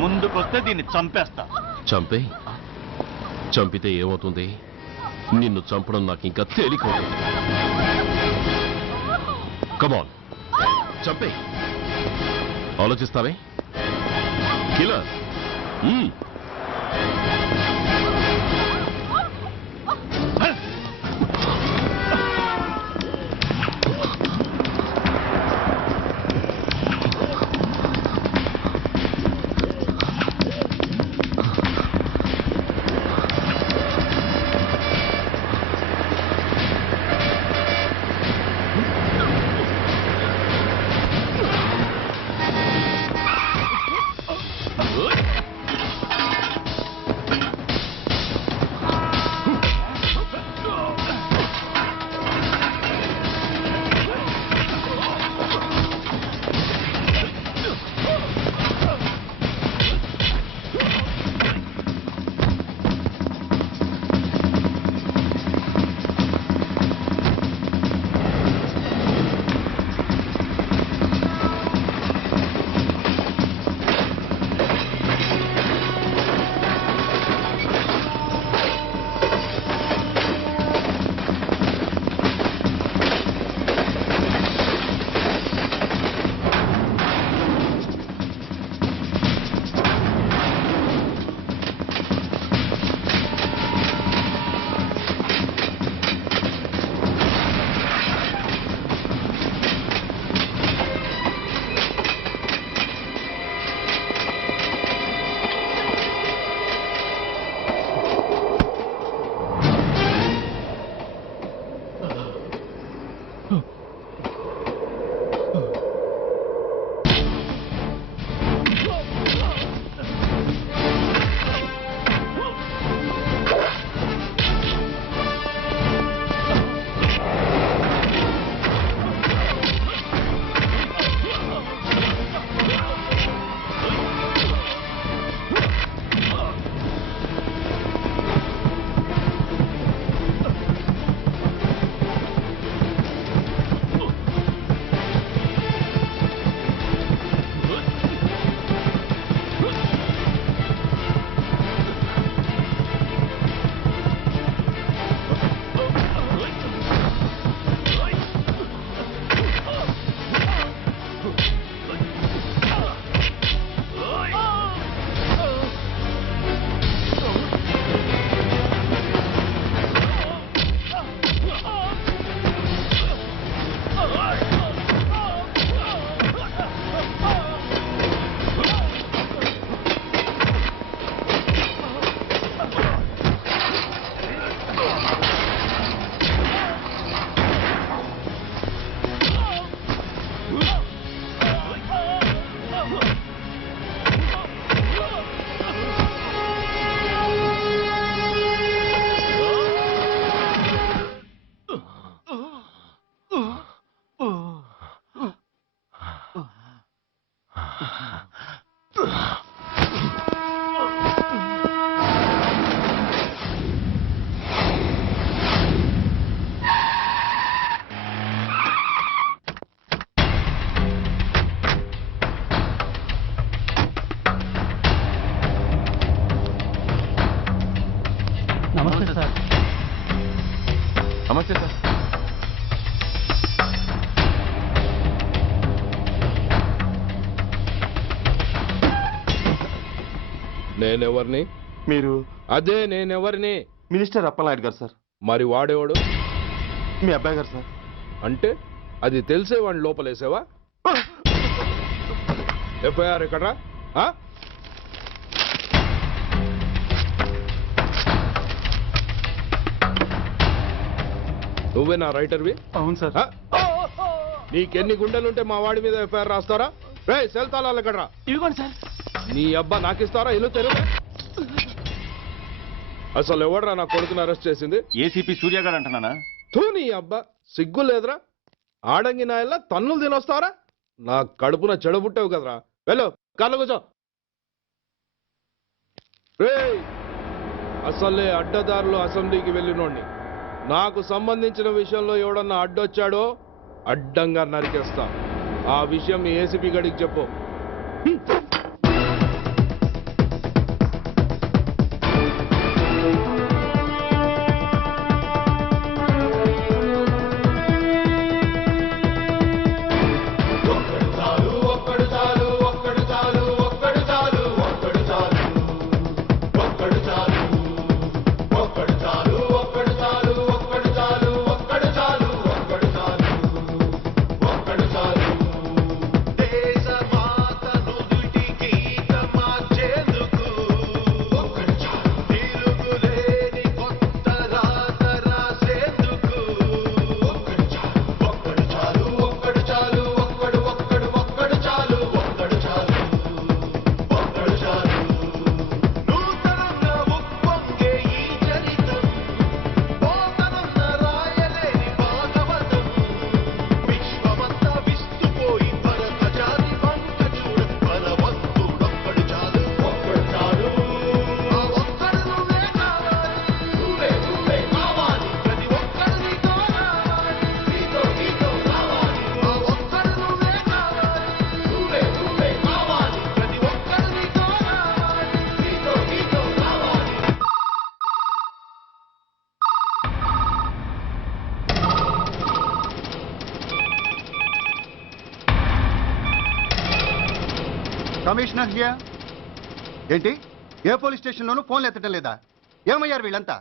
ముందుకొస్తే దీన్ని చంపేస్తా. చంపే? చంపితే ఏమవుతుంది? నిన్ను చంపడం నాకు ఇంకా తేలికవుతుంది. కమాన్, చంపే. ఆలోచిస్తావే కిల్లర్? నమస్తే సార్. నమస్తే సార్. నేనెవరిని? మీరు? అదే నేనెవరిని? మినిస్టర్ అప్పలనాయుడు గారు సార్. మరి వాడేవాడు? మీ అబ్బాయి గారు సార్. అంటే అది తెలిసే వాడిని లోపలేసావా? ఎఫ్ఐఆర్ ఎక్కడ్రా? నువ్వే నా రైటర్వి? అవును సార్. నీకెన్ని గుండెలుంటే మా వాడి మీద ఎఫ్ఐఆర్ రాస్తారా? రే సెల్ తాళాలు ఎక్కడ్రా? ఇదిగోండి సార్. నీ అబ్బా నాకిస్తారా? ఇల్లు తెరువు. అసలు ఎవడరా నా కొడుకుని అరెస్ట్ చేసింది? ఏసీపీ సూర్య గారు అంటున్నానా? తూ నీ అబ్బా సిగ్గు లేదురా? ఆడంగి నాయల్లా తన్నులు తినొస్తారా? నా కడుపున చెడబుట్టావు కదరా. వెళ్ళు కార్లో కూర్చో. రే అసలే అడ్డదారులు అసెంబ్లీకి వెళ్ళినోడిని. నాకు సంబంధించిన విషయంలో ఎవడన్నా అడ్డొచ్చాడో అడ్డంగా నరికేస్తా. ఆ విషయం మీ ఏసీపీ గడికి చెప్పు. Commissioner here. ఏంటి, ఏ పోలీస్ స్టేషన్లోనూ ఫోన్లు ఎత్తడం లేదా? ఏమయ్యారు వీళ్ళంతా?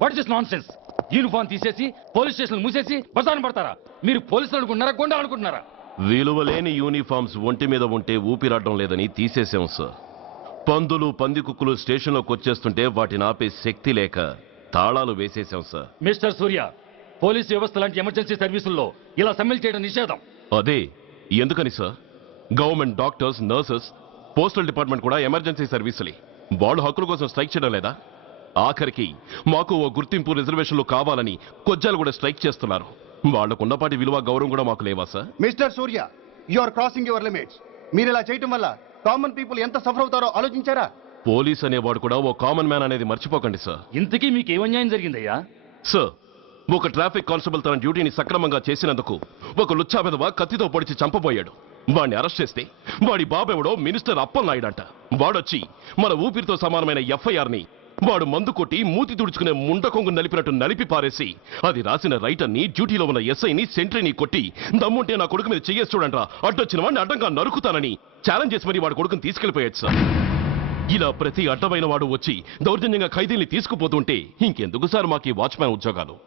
What is non sense? Uniform తీసేసి పోలీస్ స్టేషన్ మూసేసి బజార్ను పడతారా? మీరు పోలీసులు అనుకుంటున్నారా, గుండా అనుకుంటున్నారా? విలువలేని యూనిఫామ్స్ ఒంటి మీద ఉంటే ఊపిరాడడం లేదని తీసేసాం సార్. పందులు పందికుక్కులు స్టేషన్లోకి వచ్చేస్తుంటే వాటిని ఆపే శక్తి లేక తాళాలు వేసేసాం సార్. మిస్టర్ సూర్య, పోలీస్ వ్యవస్థ లాంటి ఎమర్జెన్సీ సర్వీసుల్లో ఇలా సమ్మెలు చేయడం నిషేధం. అదే ఎందుకని sir? Government doctors, nurses, postal department కూడా ఎమర్జెన్సీ సర్వీసులే. వాళ్ళు హక్కుల కోసం స్ట్రైక్ చేయడం లేదా? ఆఖరికి మాకు ఓ గుర్తింపు రిజర్వేషన్లు కావాలని కొజ్జాలు కూడా స్ట్రైక్ చేస్తున్నారు. వాళ్లకున్నపాటి విలువ గౌరవం కూడా మాకు లేవా sir? Mister Surya, you are crossing your limits. మీరు ఇలా చేయటం వల్ల కామన్ పీపుల్ ఎంత సఫర్ అవుతారో ఆలోచించారా? పోలీస్ అనేవాడు కూడా ఓ కామన్ మ్యాన్ అనేది మర్చిపోకండి సార్. ఇంతకీ మీకు ఏమన్యాయం జరిగిందయ్యా? సార్, ఒక ట్రాఫిక్ కానిస్టేబుల్ తన డ్యూటీని సక్రమంగా చేసినందుకు ఒక లుచ్చా విధవ కత్తితో పొడిచి చంపబోయాడు. వాడిని అరెస్ట్ చేస్తే వాడి బాబెవడో మినిస్టర్ అప్పలనాయుడంట. వాడొచ్చి మన ఊపిరితో సమానమైన ఎఫ్ఐఆర్ని వాడు మందు కొట్టి మూతి తుడుచుకునే ముండకొంగు నలిపినట్టు నలిపి పారేసి అది రాసిన రైటర్ని, డ్యూటీలో ఉన్న ఎస్ఐని, సెంట్రీని కొట్టి దమ్ముంటే నా కొడుకు మీద చెయ్యేసి చూడంట్రా, అడ్డొచ్చిన వాడిని అడ్డంగా నరుకుతానని ఛాలెంజ్ చేసి మరి వాడు కొడుకుని తీసుకెళ్లిపోయాడు సార్. ఇలా ప్రతి అడ్డమైన వాడు వచ్చి దౌర్జన్యంగా ఖైదీల్ని తీసుకుపోతుంటే ఇంకెందుకు సార్ మాకు ఈ వాచ్మ్యాన్ ఉద్యోగాలు?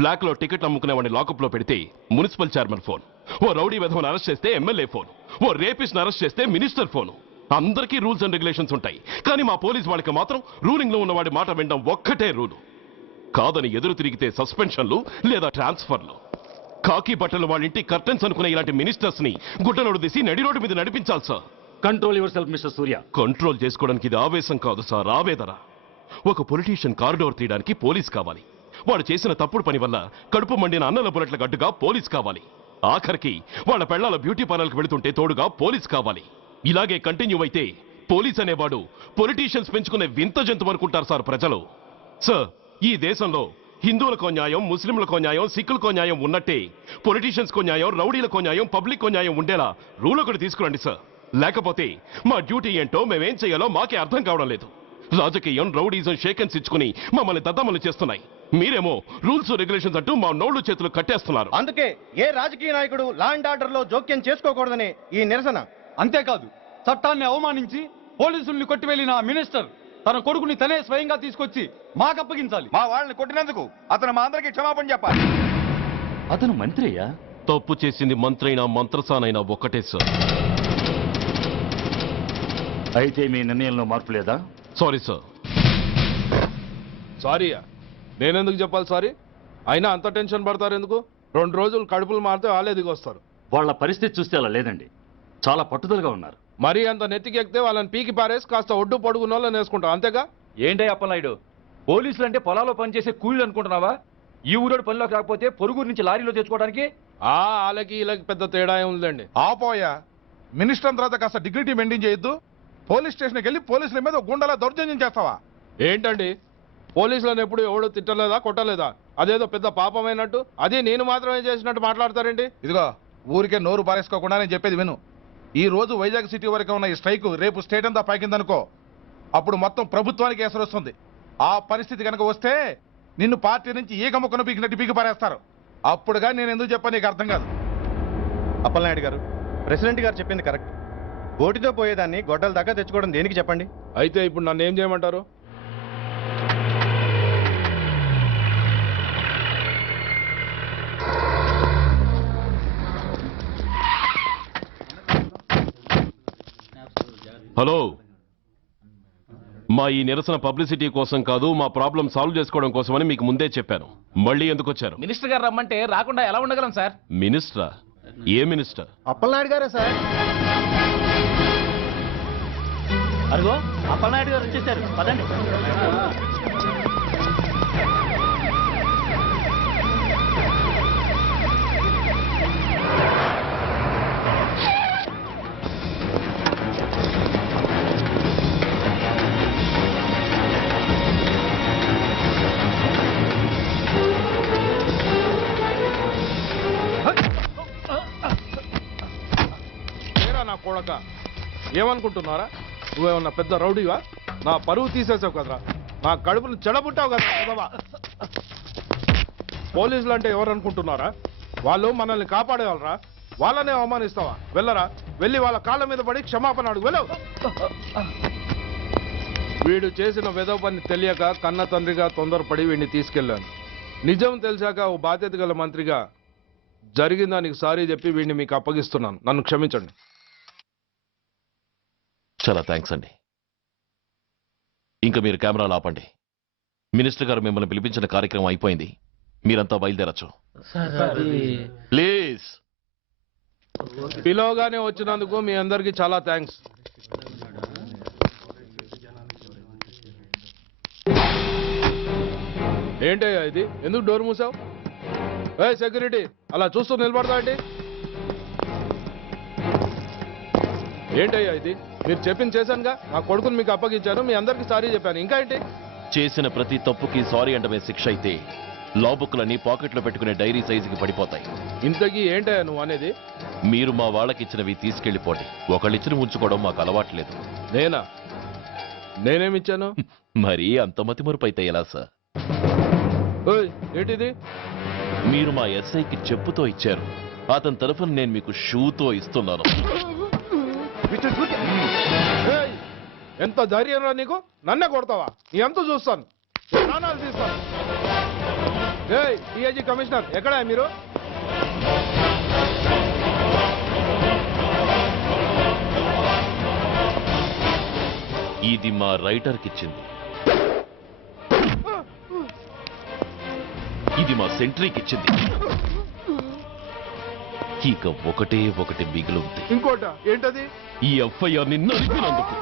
బ్లాక్ లో టికెట్ అమ్ముకునే వాడిని లాకప్ లో పెడితే మున్సిపల్ చైర్మన్ ఫోన్, ఓ రౌడీ విధవను అరెస్ట్ చేస్తే ఎమ్మెల్యే ఫోన్, ఓ రేపిస్ట్ అరెస్ట్ చేస్తే మినిస్టర్ ఫోన్. అందరికీ రూల్స్ అండ్ రెగ్యులేషన్స్ ఉంటాయి, కానీ మా పోలీస్ వాళ్ళకి మాత్రం రూలింగ్ లో ఉన్న వాడి మాట వినడం ఒక్కటే రూలు. కాదని ఎదురు తిరిగితే సస్పెన్షన్లు లేదా ట్రాన్స్ఫర్లు. కాకి బట్టలు వాళ్ళ ఇంటి కర్టెన్స్ అనుకునే ఇలాంటి మినిస్టర్స్ ని గుడ్డలోడు తీసి నడి రోడ్డు మీద నడిపించాలి sir. Control your self mister Surya. Control చేసుకోవడానికి ఇది ఆవేశం కాదు సార్, ఆవేదన. ఒక పొలిటీషియన్ కారిడోర్ తీయడానికి పోలీస్ కావాలి. వాడు చేసిన తప్పుడు పని వల్ల కడుపు మండిన అన్నల బుల్లెట్ల గడ్డుగా పోలీస్ కావాలి. ఆఖరికి వాళ్ళ పెళ్లాల బ్యూటీ పార్లర్కి వెళుతుంటే తోడుగా పోలీస్ కావాలి. ఇలాగే కంటిన్యూ అయితే పోలీస్ అనేవాడు పొలిటీషియన్స్ పెంచుకునే వింత జంతువు అనుకుంటారు సార్ ప్రజలు. సార్, ఈ దేశంలో హిందువులకో న్యాయం, ముస్లింలకో న్యాయం, సిక్కులకో న్యాయం ఉన్నట్టే పొలిటీషియన్స్కో న్యాయం, రౌడీలకో న్యాయం, పబ్లిక్కో న్యాయం ఉండేలా రూల్ ఒకటి తీసుకురండి సార్. లేకపోతే మా డ్యూటీ ఏంటో మేమేం చేయాలో మాకే అర్థం కావడం లేదు. రాజకీయం, రౌడీజం షేకెన్స్ ఇచ్చుకుని మమ్మల్ని దద్దమలు చేస్తున్నాయి. మీరేమో రూల్స్ రెగ్యులేషన్స్ అంటూ మా నోళ్లు చేతులు కట్టేస్తున్నారు. అందుకే ఏ రాజకీయ నాయకుడు లా అండ్ ఆర్డర్ లో జోక్యం చేసుకోకూడదని ఈ నిరసన. అంతేకాదు, చట్టాన్ని అవమానించి పోలీసుల్ని కొట్టివెళ్లిన మినిస్టర్ తన కొడుకుని తనే స్వయంగా తీసుకొచ్చి మాకు అప్పగించాలి. మా వాళ్ళని కొట్టినందుకు అతను మా అందరికి క్షమాపణ చెప్పాలి. అతను మంత్రి అయ్యా. తప్పు చేసింది మంత్రైనా మంత్రసానైనా ఒక్కటే సార్. అయితే మీ నిర్ణయంలో మార్పు లేదా? Sorry sir. సారీయా? నేనెందుకు చెప్పాలి సారీ? అయినా అంత టెన్షన్ పడతారు ఎందుకు? 2 రోజులు కడుపులు మారితే వాళ్ళే దిగొస్తారు. వాళ్ళ పరిస్థితి చూస్తే అలా లేదండి, చాలా పట్టుదలగా ఉన్నారు. మరీ అంత నెత్తికెక్కితే వాళ్ళని పీకి పారేసి కాస్త ఒడ్డు పొడుగున్న వాళ్ళని వేసుకుంటాం, అంతేగా? ఏంటే అప్పలనాయుడు, పోలీసులు అంటే పొలాల్లో పనిచేసే కూలీలు అనుకుంటున్నావా? ఈ ఊరోడు పనిలోకి రాకపోతే పొరుగురు నుంచి లారీలో తెచ్చుకోవడానికి వాళ్ళకి వీళ్ళకి పెద్ద తేడా ఉందండి. ఆపోయా, మినిస్టర్ తర్వాత కాస్త డిగ్నిటీ మెయింటైన్ చేయొద్దు. పోలీస్ స్టేషన్కి వెళ్ళి పోలీసుల మీద గుండాల దౌర్జన్యం చేస్తావా? ఏంటండి, పోలీసులను ఎప్పుడు ఎవడు తిట్టలేదా, కొట్టలేదా? అదేదో పెద్ద పాపమైనట్టు, అదే నేను మాత్రమే చేసినట్టు మాట్లాడతారేంటి? ఇదిగో, ఊరికే నోరు పారేసుకోకుండా నేను చెప్పేది విను. ఈ రోజు వైజాగ్ సిటీ వరకు ఉన్న ఈ స్ట్రైక్ రేపు స్టేట్ అంతా పైకిందనుకో, అప్పుడు మొత్తం ప్రభుత్వానికి ఎసరు వస్తుంది. ఆ పరిస్థితి కనుక వస్తే నిన్ను పార్టీ నుంచి ఈగ ముక్కను పీకినట్టు పీకి పారేస్తారు. అప్పుడుగా నేను ఎందుకు చెప్పాను నీకు అర్థం కాదు. అప్పలనాయుడు గారు, ప్రెసిడెంట్ గారు చెప్పింది కరెక్ట్. ఓటితో పోయేదాన్ని గొడ్డల దాకా తెచ్చుకోవడం దేనికి చెప్పండి? అయితే ఇప్పుడు నన్ను ఏం చేయమంటారు? హలో, మా ఈ నిరసన పబ్లిసిటీ కోసం కాదు, మా ప్రాబ్లం సాల్వ్ చేసుకోవడం కోసమని మీకు ముందే చెప్పాను. మళ్ళీ ఎందుకు వచ్చారు? మినిస్టర్ గారు రమ్మంటే రాకుండా ఎలా ఉండగలం సార్? మినిస్టరా? ఏ మినిస్టర్? అప్పలనాయుడు గారే సార్. అదిగో అప్పలనాయుడు గారు వచ్చేసారు, పదండి. దాకా ఏమనుకుంటున్నారా? నువ్వేమన్నా పెద్ద రౌడీవా? నా పరువు తీసేసావు కదరా, నా కడుపును చెడబుట్టావు కదా బాబా. పోలీసులు అంటే ఎవరు అనుకుంటున్నారా? వాళ్ళు మనల్ని కాపాడేవాళ్ళరా, వాళ్ళనే అవమానిస్తావా? వెళ్ళరా, వెళ్ళి వాళ్ళ కాళ్ళ మీద పడి క్షమాపణ అడుగు, వెళ్ళవు. వీడు చేసిన వెధవ పని తెలియక కన్న తండ్రిగా తొందరపడి వీడిని తీసుకెళ్లాను. నిజం తెలిసాక ఓ బాధ్యత గల మంత్రిగా జరిగిన దానికి సారీ చెప్పి వీడిని మీకు అప్పగిస్తున్నాను. నన్ను క్షమించండి. చాలా థ్యాంక్స్ అండి. ఇంకా మీరు కెమెరాలు ఆపండి. మినిస్టర్ గారు మిమ్మల్ని పిలిపించిన కార్యక్రమం అయిపోయింది. మీరంతా బయలుదేరచ్చు ప్లీజ్. పిలవగానే వచ్చినందుకు మీ అందరికీ చాలా థ్యాంక్స్. ఏంటయ్యా ఇది? ఎందుకు డోర్ మూసావు? ఏ సెక్యూరిటీ, అలా చూస్తూ నిలబడతా ఏంటి? ఏంటయ్యా ఇది? మీరు చెప్పింది చేశానుగా, నా కొడుకుని మీకు అప్పగించాను, మీ అందరికీ సారీ చెప్పాను, ఇంకా ఏంటి? చేసిన ప్రతి తప్పుకి సారీ అంటమే శిక్ష అయితే లా బుక్లని పాకెట్లో పెట్టుకునే డైరీ సైజుకి పడిపోతాయి. ఇంతకీ ఏంటయ్యా నువ్వు అనేది? మీరు మా వాళ్ళకిచ్చినవి తీసుకెళ్లిపోండి. ఒకళ్ళిచ్చిన ఉంచుకోవడం మాకు అలవాట్లేదు. నేనా? నేనేమిచ్చాను? మరీ అంత మతిమరుపు అయితే ఎలా సార్? ఓయ్, ఏంటిది? మీరు మా ఎస్ఐకి చెప్పుతో ఇచ్చారు, అతని తరఫున నేను మీకు షూతో ఇస్తున్నాను. ఏయ్, ఎంత ధైర్యం రా నీకు? నన్నే కొడతావా? నీ ఎంత చూస్తాను, ప్రాణాలు తీస్తాను. ఏయ్ డిఐజీ కమిషనర్, ఎక్కడా మీరు? ఇది మా రైటర్కి ఇచ్చింది, ఇది మా సెంట్రీకి ఇచ్చింది. ఇక ఒకటే ఒకటి మిగిలి ఉంది. ఇంకోట ఏంటది? ఈ ఎఫ్ఐఆర్ ని నలిపినందుకు.